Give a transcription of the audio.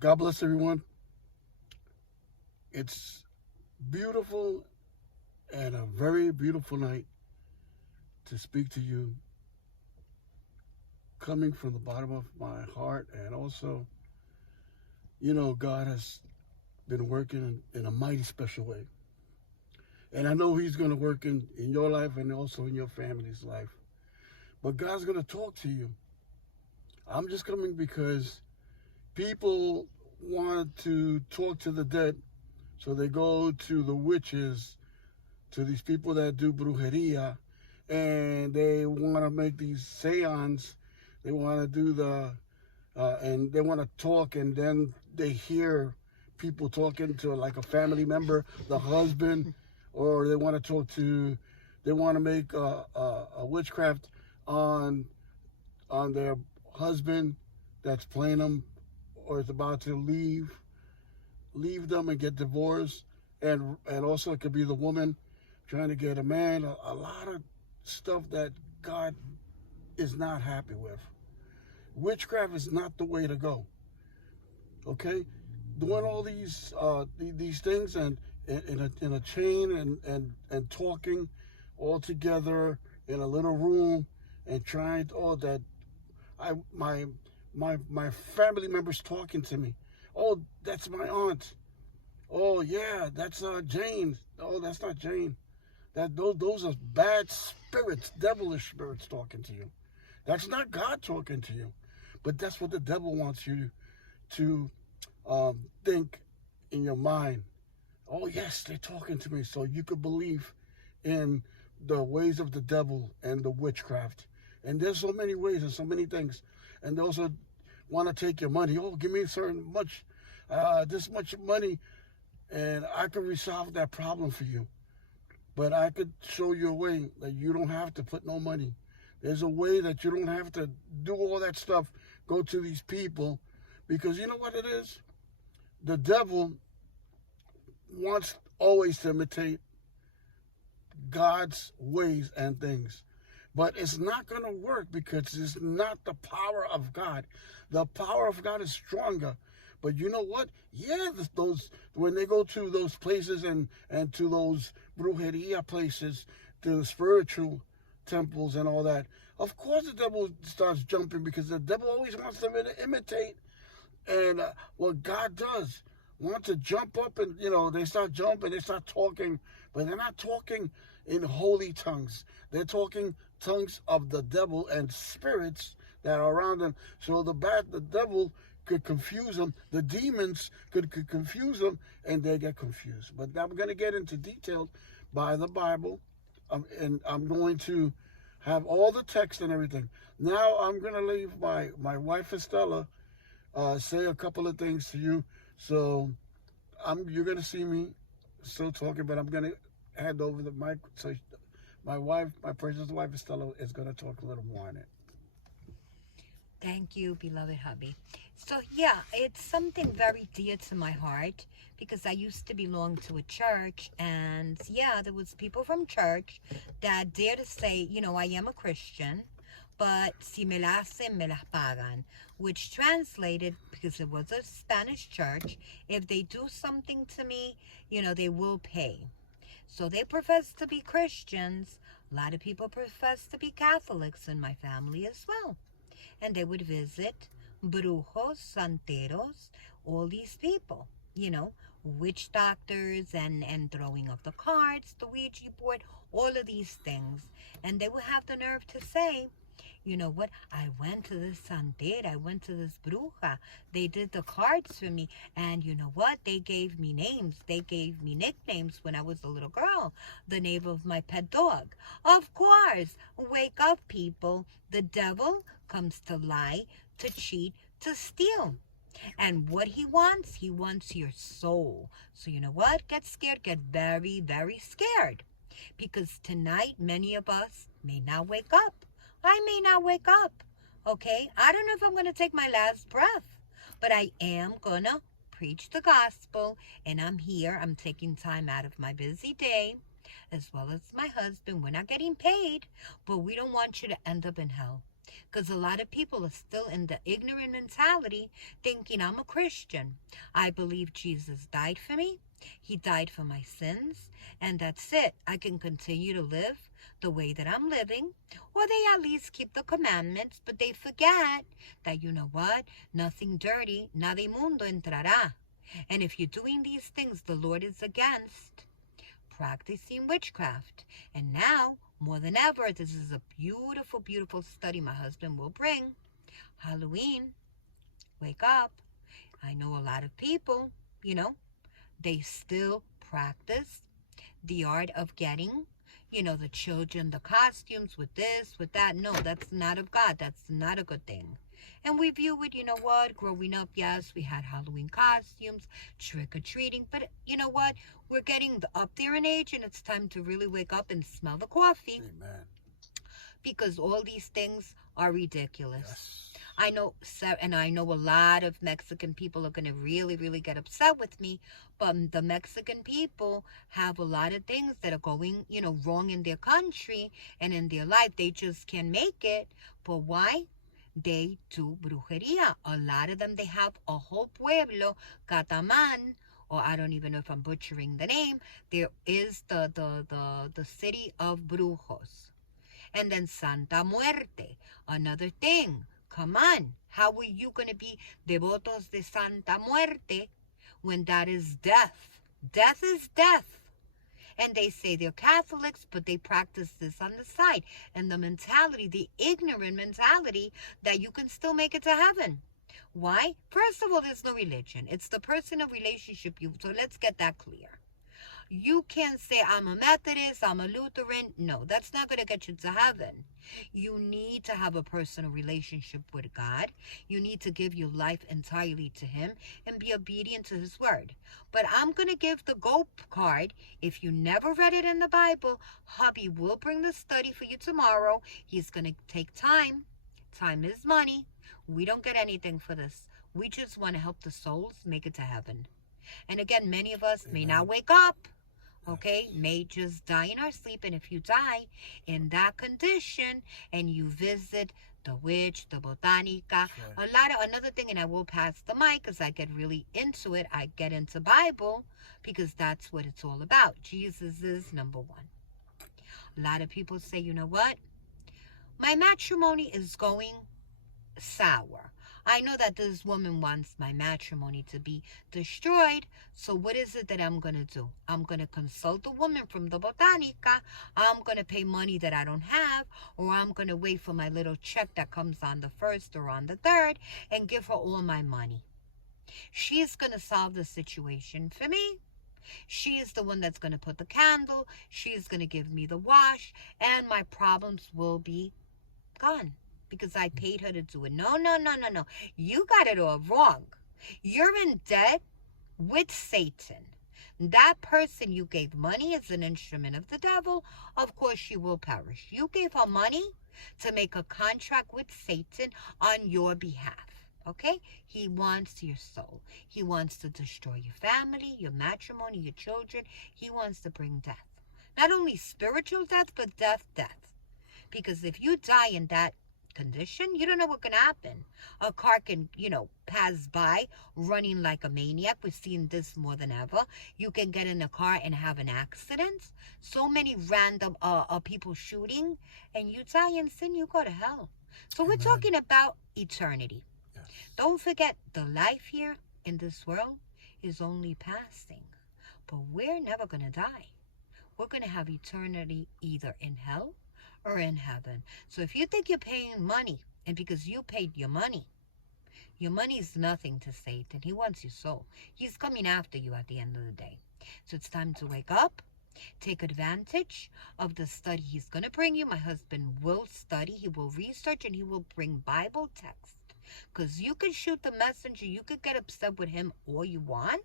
God bless everyone. It's beautiful and a very beautiful night to speak to you, coming from the bottom of my heart. And also, God has been working in a mighty special way. And I know He's going to work in your life and also in your family's life. But God's going to talk to you. I'm just coming because people want to talk to the dead. So they go to the witches, to these people that do brujeria, and they want to make these seances. They want to do and they want to talk, and then they hear people talking to like a family member, the husband, or they want to make a witchcraft on their husband that's playing them or is about to leave them and get divorced, and also it could be the woman trying to get a man. A lot of stuff that God is not happy with. Witchcraft is not the way to go. Okay, doing all these things and in a chain and talking all together in a little room and trying to, all that. I my family members talking to me. Oh, that's my aunt. Oh yeah, that's Jane. Oh, that's not Jane. Those are bad spirits, devilish spirits talking to you. That's not God talking to you, but that's what the devil wants you to think in your mind. Oh yes, they're talking to me, so you could believe in the ways of the devil and the witchcraft. And there's so many ways and so many things. And they also want to take your money. Oh, give me a certain much, this much money, and I could resolve that problem for you. But I could show you a way that you don't have to put no money. There's a way that you don't have to do all that stuff, go to these people, because you know what it is? The devil wants always to imitate God's ways and things. But it's not going to work because it's not the power of God. The power of God is stronger. But you know what? Yeah, those when they go to those places and to those brujeria places, to the spiritual temples and all that, of course the devil starts jumping because the devil always wants them to imitate. And what God does, want to jump up and, they start jumping, they start talking, but they're not talking in holy tongues. They're talking tongues of the devil and spirits that are around them. So the devil could confuse them. The demons could confuse them, and they get confused. But I'm going to get into detail by the Bible, and I'm going to have all the text and everything. Now I'm going to leave my wife Estella say a couple of things to you. So you're going to see me still talking, but I'm going to hand over the mic. So my precious wife Estella, is going to talk a little more on it. Thank you, beloved hubby. So, yeah, it's something very dear to my heart because I used to belong to a church, and yeah, there was people from church that dare to say, I am a Christian, but si me la hacen, me las pagan, which translated, because it was a Spanish church, if they do something to me, they will pay. So they profess to be Christians. A lot of people profess to be Catholics in my family as well. And they would visit brujos, santeros, all these people, witch doctors and throwing of the cards, the Ouija board, all of these things. And they would have the nerve to say, you know what, I went to this santera, I went to this bruja, they did the cards for me, and you know what, they gave me names, they gave me nicknames when I was a little girl, the name of my pet dog. Of course, wake up people, the devil comes to lie, to cheat, to steal. And what he wants your soul. So you know what? Get scared, get very, very scared. Because tonight, many of us may not wake up. I may not wake up, okay? I don't know if I'm going to take my last breath, but I am going to preach the gospel, and I'm here. I'm taking time out of my busy day, as well as my husband. We're not getting paid, but we don't want you to end up in hell. Because a lot of people are still in the ignorant mentality thinking I'm a Christian. I believe Jesus died for me. He died for my sins. And that's it. I can continue to live the way that I'm living. Or they at least keep the commandments, but they forget that, you know what? Nothing dirty, nada inmundo entrará. And if you're doing these things, the Lord is against practicing witchcraft. And now, more than ever, this is a beautiful, beautiful study my husband will bring. Halloween, wake up. I know a lot of people, they still practice the art of getting, the children, the costumes with this, with that. No, that's not of God. That's not a good thing. And we view it, growing up, yes, we had Halloween costumes, trick-or-treating. But you know what? We're getting up there in age, and it's time to really wake up and smell the coffee. Amen. Because all these things are ridiculous. Yes. I know a lot of Mexican people are going to really, really get upset with me, but the Mexican people have a lot of things that are going, wrong in their country and in their life. They just can't make it. But why? They do brujeria. A lot of them, they have a whole pueblo, Cataman, or I don't even know if I'm butchering the name. There is the city of Brujos. And then Santa Muerte, another thing. Come on, how are you going to be devotos de Santa Muerte when that is death? Death is death. And they say they're Catholics, but they practice this on the side. And the mentality, the ignorant mentality, that you can still make it to heaven. Why? First of all, there's no religion. It's the personal relationship. So let's get that clear. You can't say, I'm a Methodist, I'm a Lutheran. No, that's not going to get you to heaven. You need to have a personal relationship with God. You need to give your life entirely to Him and be obedient to His word. But I'm going to give the go card. If you never read it in the Bible, hubby will bring the study for you tomorrow. He's going to take time. Time is money. We don't get anything for this. We just want to help the souls make it to heaven. And again, many of us may not wake up. Okay, may just die in our sleep. And if you die in that condition and you visit the witch, the botanica, another thing, and I will pass the mic because I get really into it. I get into Bible because that's what it's all about. Jesus is number one. A lot of people say, you know what? My matrimony is going sour. I know that this woman wants my matrimony to be destroyed. So what is it that I'm going to do? I'm going to consult a woman from the botanica. I'm going to pay money that I don't have. Or I'm going to wait for my little check that comes on the 1st or on the 3rd and give her all my money. She's going to solve the situation for me. She is the one that's going to put the candle. She's going to give me the wash. And my problems will be gone. Because I paid her to do it. No. You got it all wrong. You're in debt with Satan. That person you gave money as an instrument of the devil, of course she will perish. You gave her money to make a contract with Satan on your behalf. Okay? He wants your soul. He wants to destroy your family, your matrimony, your children. He wants to bring death. Not only spiritual death, but death. Because if you die in that condition, you don't know what can happen. A car can, pass by running like a maniac. We've seen this more than ever. You can get in a car and have an accident. So many random people shooting, and you die in sin, you go to hell. So we're talking about eternity. Yes. Don't forget, the life here in this world is only passing. But we're never going to die. We're going to have eternity either in hell or in heaven. So if you think you're paying money, and because you paid your money is nothing to Satan. He wants your soul. He's coming after you at the end of the day. So it's time to wake up. Take advantage of the study he's going to bring you. My husband will study. He will research, and he will bring Bible text. Because you can shoot the messenger. You could get upset with him all you want.